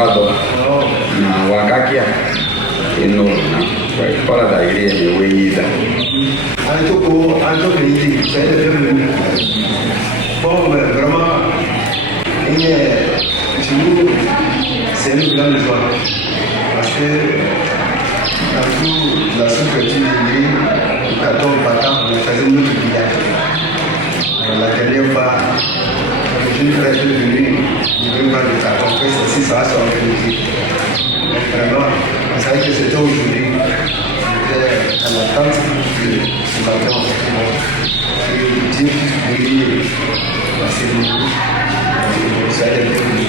Colorado na Wakakia ino na para da igreja de Ueda. Anto que c'est vraiment chez nous c'est une grande joie parce que dans toute la sous-culture du 14 battant on faisait notre village. La dernière fois une frère est venue il veut voir le carton que ceci ça va s'organiser. Vraiment on savait que c'était aujourd'hui. À la tente de ce matin, et Dieu brille dans ces mots, et ça aide beaucoup.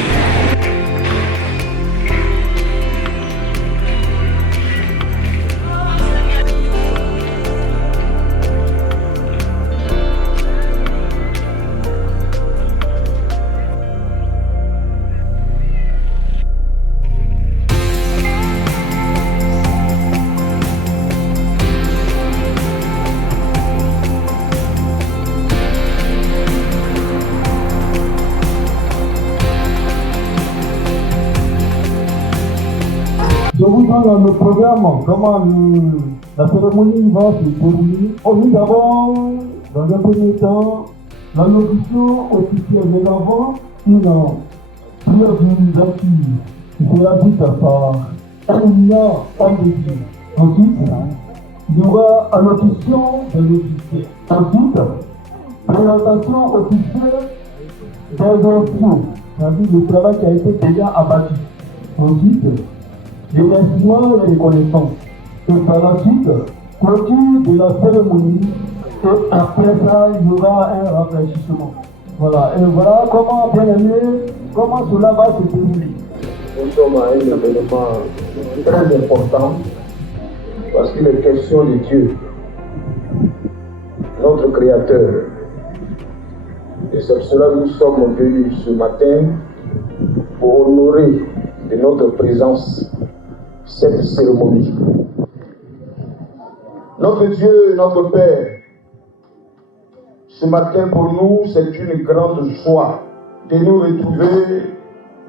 Je vous donne le programme, comment la cérémonie va se dérouler. Nous avons, dans un premier temps, la locution officielle de l'avant, une prière d'initiative qui sera dite par Elia Andédi. Ensuite, il y aura allocution de l'officier. Ensuite, présentation officielle des infos, c'est-à-dire le travail qui a été déjà abattu. Ensuite, les remerciements et les connaissances. Et par la suite, clôture de la cérémonie. Et après ça, il y aura un rafraîchissement. Voilà. Et voilà comment, bien aimé, comment cela va se dérouler. Nous sommes à un événement très important parce qu'il est question de Dieu, notre Créateur. Et c'est pour cela que nous sommes venus ce matin pour honorer de notre présence cette cérémonie. Notre Dieu, notre Père, ce matin pour nous, c'est une grande joie de nous retrouver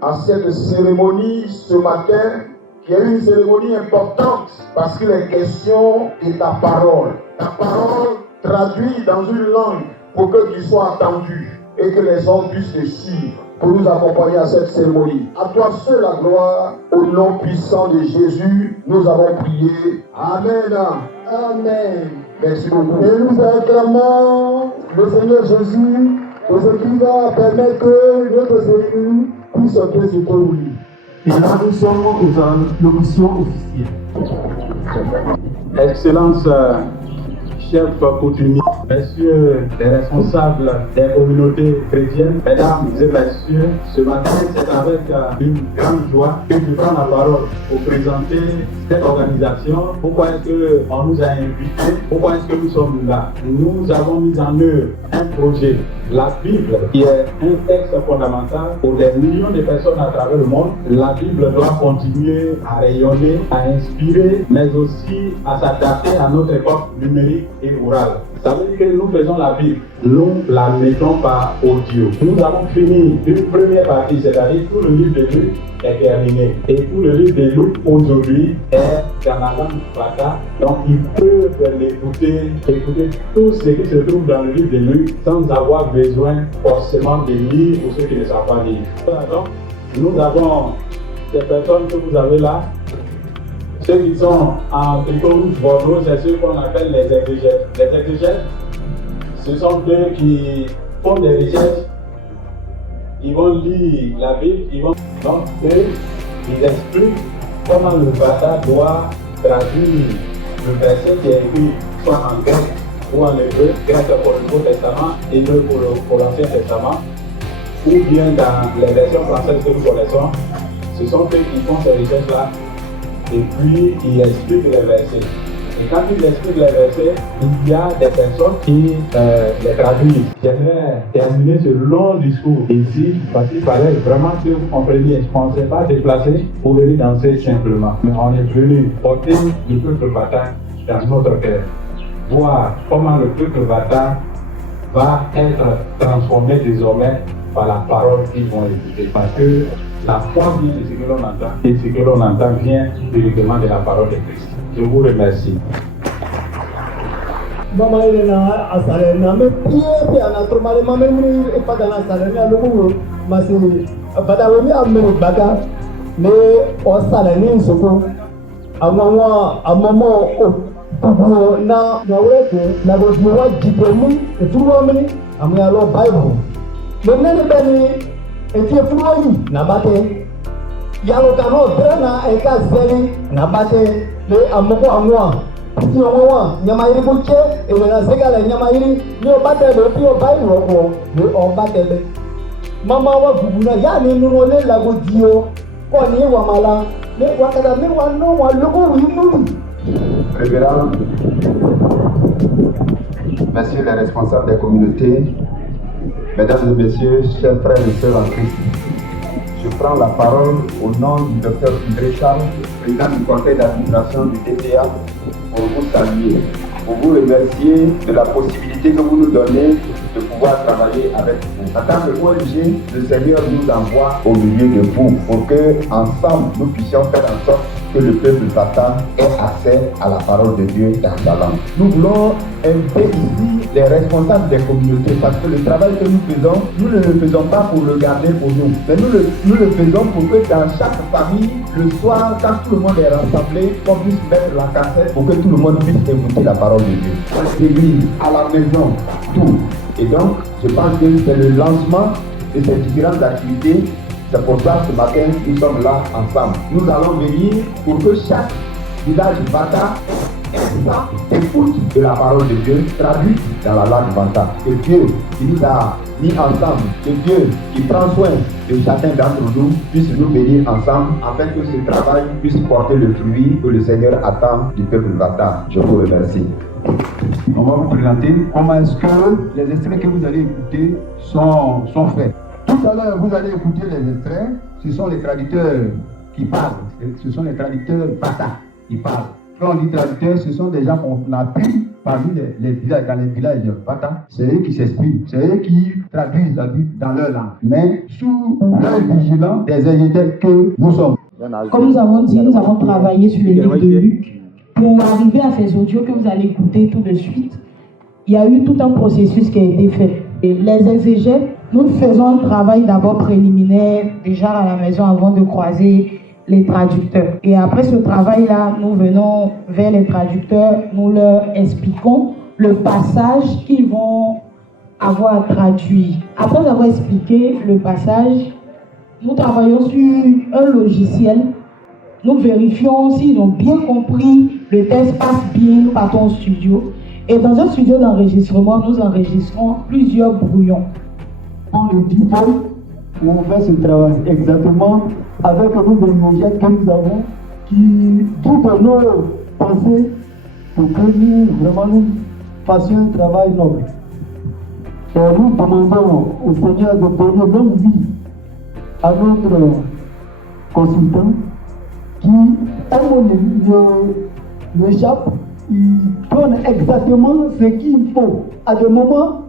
à cette cérémonie ce matin, qui est une cérémonie importante parce qu'il est question de ta parole. Ta parole traduite dans une langue pour que tu sois entendu et que les hommes puissent te suivre pour nous accompagner à cette cérémonie. À toi seul la gloire, au nom puissant de Jésus, nous avons prié. Amen. Amen. Merci beaucoup. Et nous acclamons le Seigneur Jésus, et ce qui va permettre que notre cérémonie puisse se dérouler. Et là, nous sommes aux allocutions officielles. Excellence, chef coutumier, messieurs les responsables des communautés chrétiennes, mesdames et messieurs, ce matin, c'est avec une grande joie que je prends la parole pour présenter cette organisation. Pourquoi est-ce qu'on nous a invités? Pourquoi est-ce que nous sommes là? Nous avons mis en œuvre un projet, la Bible, qui est un texte fondamental pour des millions de personnes à travers le monde. La Bible doit continuer à rayonner, à inspirer, mais aussi à s'adapter à notre époque numérique et orale. Ça veut dire que nous faisons la Bible, nous la mettons par audio. Nous avons fini une première partie, c'est-à-dire tout le livre de Luc est terminé. Et tout le livre de Luc aujourd'hui est dans la langue Bata. Donc ils peuvent l'écouter, écouter tout ce qui se trouve dans le livre de Luc sans avoir besoin forcément de lire pour ceux qui ne savent pas lire. Donc nous avons ces personnes que vous avez là. Ceux qui sont en tricot rouge bordeaux, c'est ceux qu'on appelle les exégètes. Les exégètes, ce sont eux qui font des recherches. Ils vont lire la Bible, donc eux, ils expliquent comment le Bata doit traduire le verset qui est écrit soit en grec ou en hébreu, grec pour le Nouveau Testament, hébreu pour l'Ancien Testament, ou bien dans les versions françaises que nous connaissons. Ce sont eux qui font ces recherches-là. Et puis, il explique les versets. Et quand il explique les versets, il y a des personnes qui les traduisent. J'aimerais terminer ce long discours ici, parce qu'il fallait vraiment que vous compreniez. Je ne pensais pas déplacer pour venir danser simplement. Mais on est venu porter le peuple Bata dans notre cœur. Voir comment le peuple Bata va être transformé désormais par la parole qu'ils vont écouter. Parce que La foi vient de ce que l'on entend et ce que l'on entend vient directement de la parole de Christ. Je vous remercie. Mama ile na asale na me pie ana tromale mama mri e pada na asale na lugu masi pada we mi amere baga ne o sale ni soko amamo o na weke na go wa jipemi e tumo mi amya lo bible le nene beni e tie fuoi na bate yalo kano drena e ka zeli na bate le amoko amwa ti o wa nyama iri buche e na segala nyama iri ni o bate le ti o bai roko le o bate le mama wa guguna ya ni nuro le lago dio ko ni wa mala le wa kada mi wa no wa logo wi nuru. Révérend, messieurs les responsables des communautés, mesdames et messieurs, chers frères et sœurs en Christ, je prends la parole au nom du Dr André Charles, président du conseil d'administration du DTA, pour vous saluer, pour vous remercier de la possibilité que vous nous donnez de pouvoir travailler avec vous. En tant que ONG, le Seigneur nous envoie au milieu de vous pour que ensemble nous puissions faire en sorte que le peuple Bata ait accès à la parole de Dieu dans sa langue. Nous voulons inviter ici les responsables des communautés parce que le travail que nous faisons, nous ne le faisons pas pour le garder pour nous, mais nous le faisons pour que dans chaque famille, le soir, quand tout le monde est rassemblé, qu'on puisse mettre la cassette pour que tout le monde puisse écouter la parole de Dieu. À l'église, à la maison, tout. Et donc, je pense que c'est le lancement de ces différentes activités. C'est pour ça que ce matin, nous sommes là ensemble. Nous allons venir pour que chaque village Bata écoute de la parole de Dieu, traduite dans la langue Bata. Que Dieu qui nous a mis ensemble, que Dieu qui prend soin de chacun d'entre nous, puisse nous bénir ensemble, afin que ce travail puisse porter le fruit que le Seigneur attend du peuple Bata. Je vous remercie. On va vous présenter comment est-ce que les extraits que vous allez écouter sont faits. Tout à l'heure, vous allez écouter les extraits. Ce sont les traducteurs qui parlent. Ce sont les traducteurs Bata qui parlent. Quand on dit traducteurs, ce sont des gens qu'on a pris parmi les villages, dans les villages Bata. C'est eux qui s'expriment. C'est eux qui traduisent la Bible dans leur langue. Mais sous l'œil vigilant des ingénieurs que nous sommes. Comme nous avons dit, nous avons travaillé sur le livre de Luc. Pour arriver à ces audios que vous allez écouter tout de suite, il y a eu tout un processus qui a été fait. Et les exégètes, nous faisons un travail d'abord préliminaire, déjà à la maison, avant de croiser les traducteurs. Et après ce travail-là, nous venons vers les traducteurs, nous leur expliquons le passage qu'ils vont avoir à traduire. Après avoir expliqué le passage, nous travaillons sur un logiciel. Nous vérifions s'ils ont bien compris, le test passe bien, nous partons au studio. Et dans un studio d'enregistrement, nous enregistrons plusieurs brouillons. On le dit, on fait ce travail exactement avec nos ingénieurs que nous avons qui guident nos pensées pour que nous, vraiment, nous fassions un travail noble. Et nous demandons au Seigneur de donner longue vie à notre consultant qui, un mot n'échappe, il donne exactement ce qu'il faut. À des moments,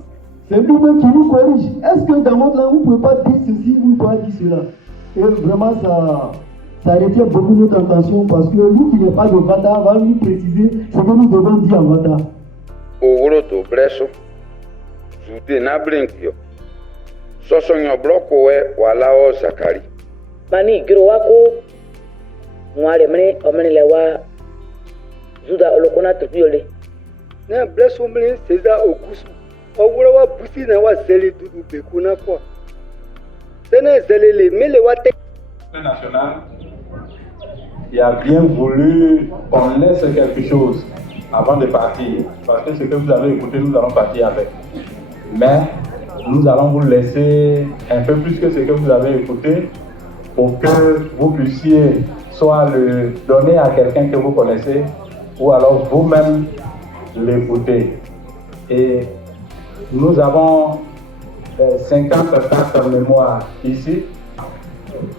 c'est lui-même qui nous corrige. Est-ce que dans votre langue, vous ne pouvez pas dire ceci, vous ne pouvez pas dire cela? Et vraiment, ça retient beaucoup notre attention parce que nous qui n'est pas de Bata va nous préciser ce que nous devons dire en Bata. Owuroto bleso, zute na blinkyo, sosonyo bloko we wala o zakari. Mani giro wako, mwale mene omene lewa, zuda olokona tripiole. Na bleso mene seza okusu, owura wa busi na wa zele dudu bekuna kwa. Sene zelele mele wa te. Le national, il a bien voulu qu'on laisse quelque chose avant de partir. Parce que ce que vous avez écouté, nous allons partir avec. Mais nous allons vous laisser un peu plus que ce que vous avez écouté pour que vous puissiez soit le donner à quelqu'un que vous connaissez ou alors vous-même l'écouter. Et nous avons 54 mémoires ici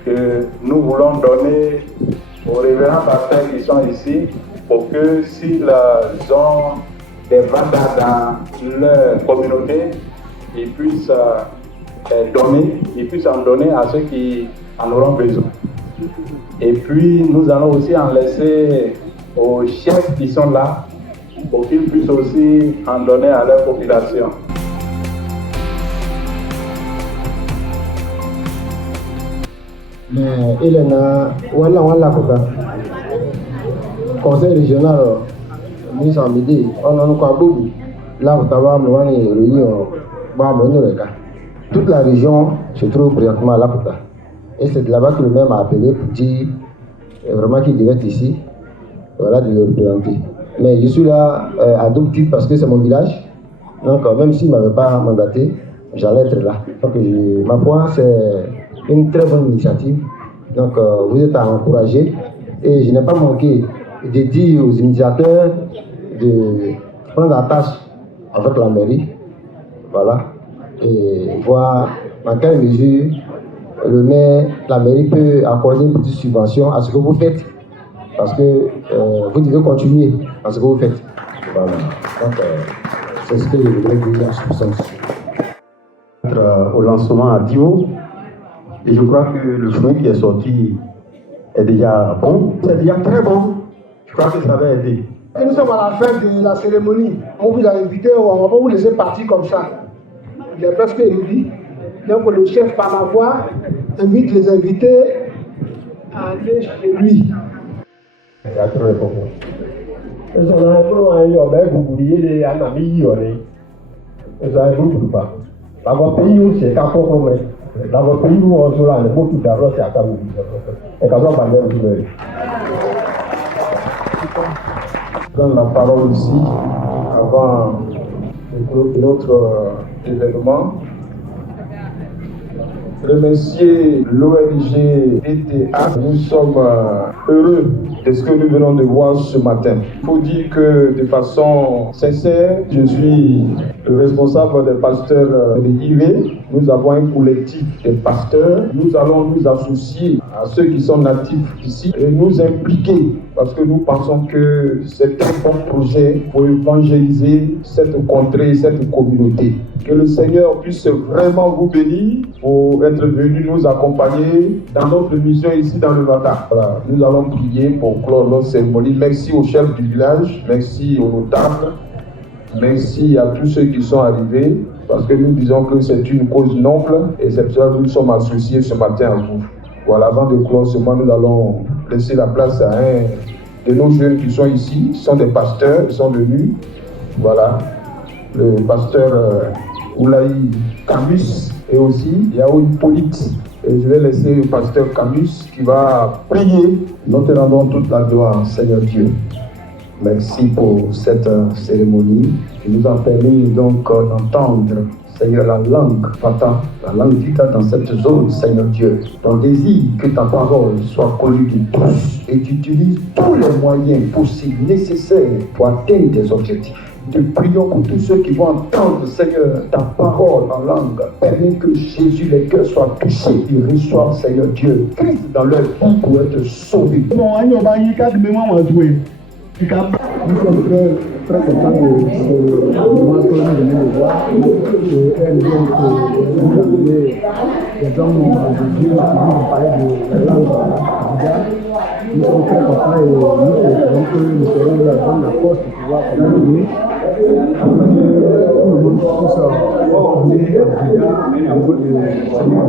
que nous voulons donner aux révérends pasteurs qui sont ici pour que s'ils ont des Bata dans leur communauté, ils puissent en donner à ceux qui en auront besoin. Et puis, nous allons aussi en laisser aux chefs qui sont là pour qu'ils puissent aussi en donner à leur population. Mais il y a un conseil régional, nous en midi, on a encore beaucoup. Là, vous avez réunion. Toute la région se trouve présentement à Laputa. Et c'est de là-bas que le maire m'a appelé pour dire vraiment qu'il devait être ici, voilà, de le représenter. Mais je suis là à double titre parce que c'est mon village. Donc même s'il ne m'avait pas mandaté, j'allais être là. Donc ma foi, c'est une très bonne initiative. Donc vous êtes à encourager. Et je n'ai pas manqué de dire aux initiateurs de prendre la tâche avec la mairie. Voilà. Et voir dans quelle mesure le maire, la mairie peut accorder une petite subvention à ce que vous faites. Parce que vous devez continuer à ce que vous faites. Voilà. Donc, c'est ce que je voudrais dire en substance. Au lancement à Dio, et je crois que le chemin qui est sorti est déjà bon. C'est déjà très bon. Je crois que ça va aider. Et nous sommes à la fin de la cérémonie. On vous a invité, on ne va pas vous laisser partir comme ça. Il est presque élu. Donc le chef par ma voix invite les invités à aller chez lui. Je donne la parole ici avant notre événement. Remercier l'ONG DTA. Nous sommes heureux de ce que nous venons de voir ce matin. Il faut dire que de façon sincère, je suis le responsable des pasteurs de l'IV. Nous avons un collectif de pasteurs. Nous allons nous associer à ceux qui sont natifs ici et nous impliquer parce que nous pensons que c'est un bon projet pour évangéliser cette contrée, cette communauté. Que le Seigneur puisse vraiment vous bénir pour être venu nous accompagner dans notre mission ici dans le Vata. Voilà. Nous allons prier pour clore notre cérémonie. Merci au chef du village, merci aux notables, merci à tous ceux qui sont arrivés, parce que nous disons que c'est une cause noble et c'est pour ça que nous sommes associés ce matin à vous. Voilà, avant de clore ce mois, nous allons laisser la place à un de nos jeunes qui sont ici, qui sont des pasteurs, ils sont venus. Voilà, le pasteur Oulaï Camus et aussi Yao Hippolyte. Et je vais laisser le pasteur Camus qui va prier. Nous te rendons toute la gloire, Seigneur Dieu. Merci pour cette cérémonie qui nous a permis donc d'entendre, Seigneur, la langue Fata, la langue dite dans cette zone, Seigneur Dieu. Ton désir que ta parole soit connue de tous et tu utilises tous les moyens possibles, nécessaires pour atteindre tes objectifs. Te prions pour tous ceux qui vont entendre, Seigneur, ta parole en langue. Permets que Jésus, les cœurs soient touchés. Ils reçoivent, Seigneur Dieu, Christ dans leur vie pour être sauvés. Nous sommes très contents de voir que nous venons de voir. Elle vient de nous amener des hommes de Dieu qui vont parler de la langue Bouddha. Nous sommes très contents et nous espérons que nous serons leur donner la force de pouvoir continuer. Afin que tout le monde puisse former Bouddha au niveau de Seigneur.